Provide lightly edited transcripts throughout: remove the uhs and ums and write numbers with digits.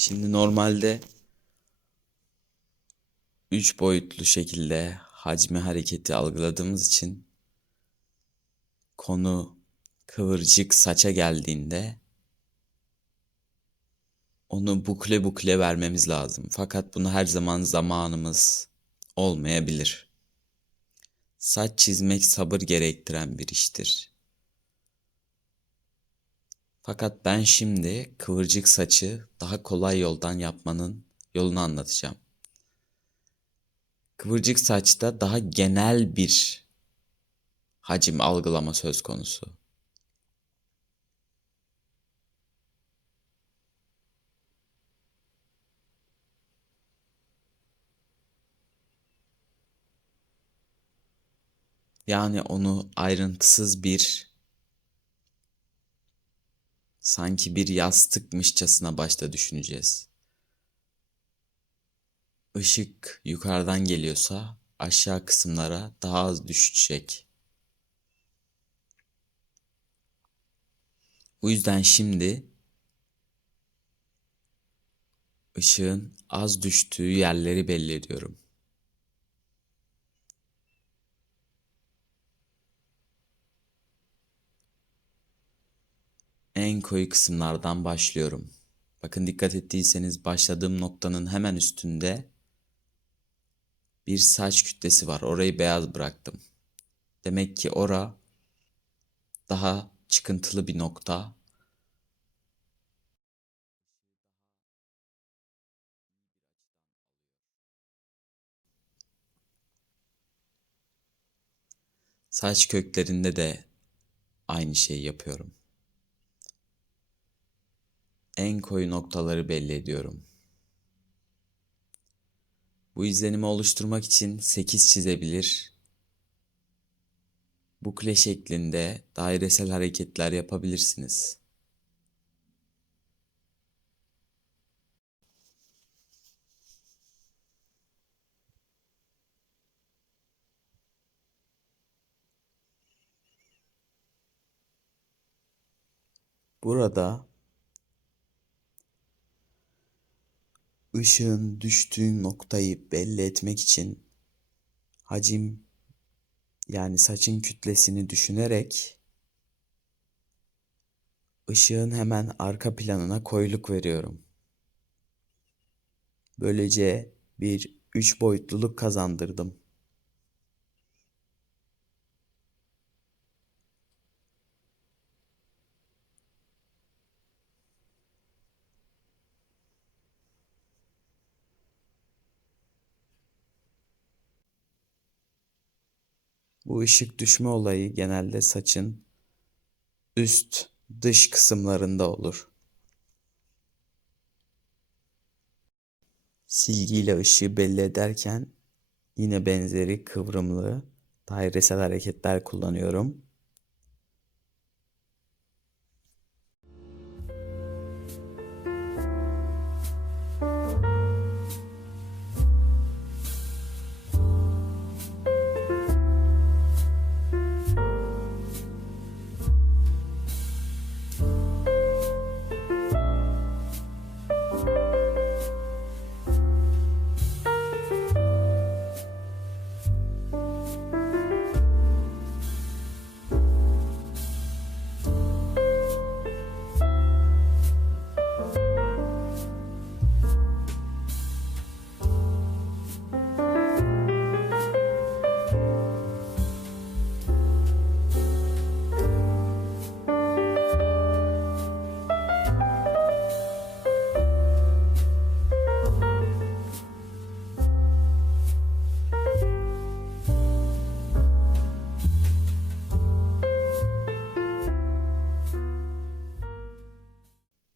Şimdi normalde 3 boyutlu şekilde hacmi hareketi algıladığımız için konu kıvırcık saça geldiğinde onu bukle bukle vermemiz lazım. Fakat bunu her zaman zamanımız olmayabilir. Saç çizmek sabır gerektiren bir iştir. Fakat ben şimdi kıvırcık saçı daha kolay yoldan yapmanın yolunu anlatacağım. Kıvırcık saçta daha genel bir hacim algılama söz konusu. Yani onu ayrıntısız sanki bir yastıkmışçasına başta düşüneceğiz. Işık yukarıdan geliyorsa aşağı kısımlara daha az düşecek. Bu yüzden şimdi ışığın az düştüğü yerleri belli ediyorum. En koyu kısımlardan başlıyorum. Bakın dikkat ettiyseniz başladığım noktanın hemen üstünde bir saç kütlesi var. Orayı beyaz bıraktım. Demek ki daha çıkıntılı bir nokta. Saç köklerinde de aynı şeyi yapıyorum. En koyu noktaları belli ediyorum. Bu izlenimi oluşturmak için 8 çizebilir, bukle şeklinde dairesel hareketler yapabilirsiniz. Burada ışığın düştüğü noktayı belli etmek için hacim yani saçın kütlesini düşünerek ışığın hemen arka planına koyuluk veriyorum. Böylece bir 3 boyutluluk kazandırdım. Bu ışık düşme olayı genelde saçın üst dış kısımlarında olur. Silgiyle ışığı belli ederken yine benzeri kıvrımlı dairesel hareketler kullanıyorum.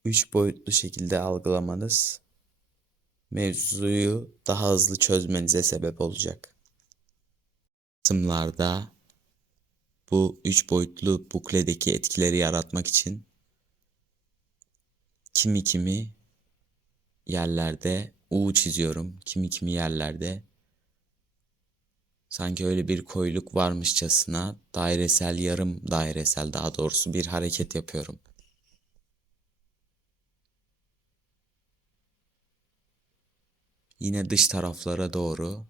Üç boyutlu şekilde algılamanız mevzuyu daha hızlı çözmenize sebep olacak. Kısımlarda bu üç boyutlu bukledeki etkileri yaratmak için kimi yerlerde U çiziyorum. Kimi yerlerde sanki öyle bir koyuluk varmışçasına dairesel, yarım dairesel daha doğrusu bir hareket yapıyorum. Yine dış taraflara doğru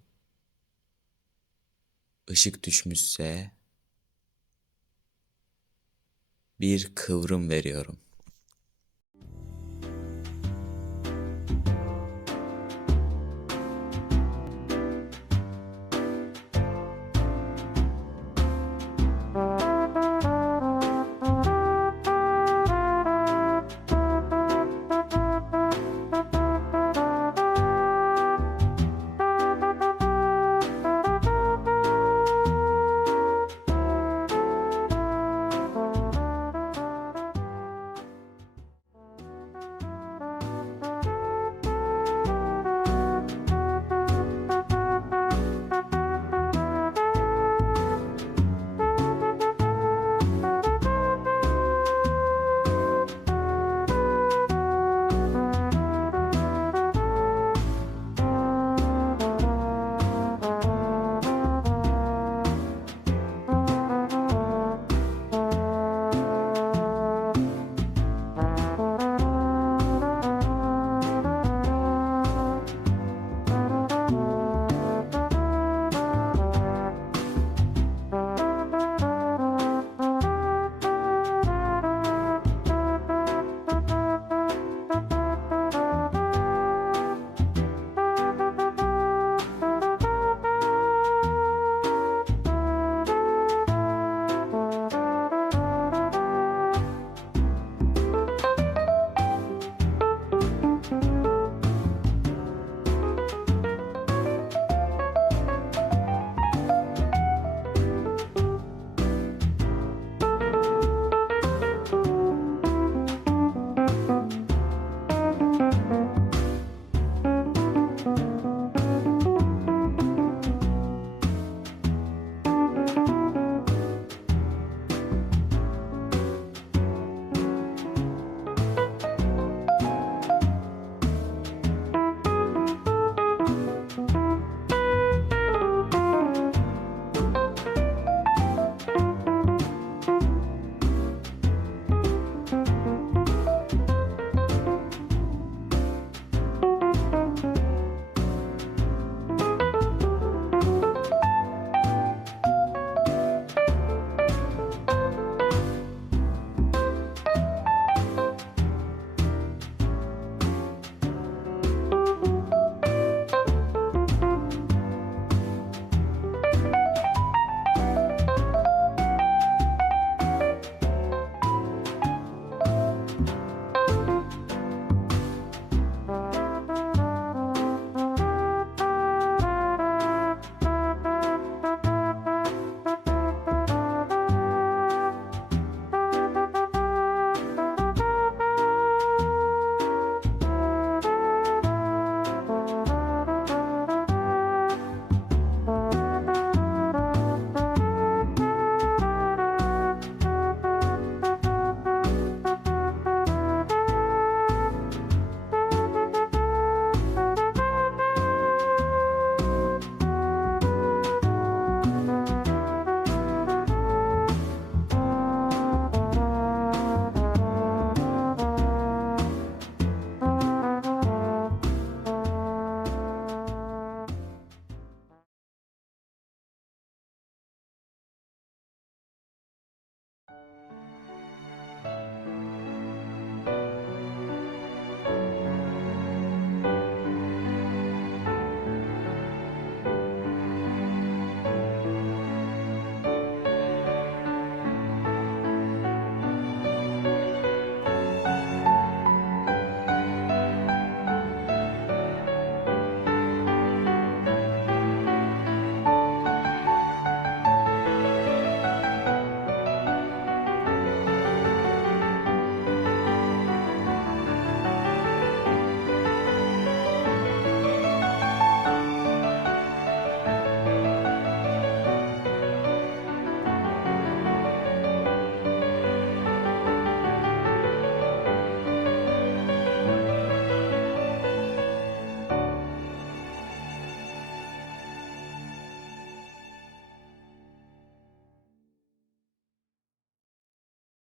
ışık düşmüşse bir kıvrım veriyorum.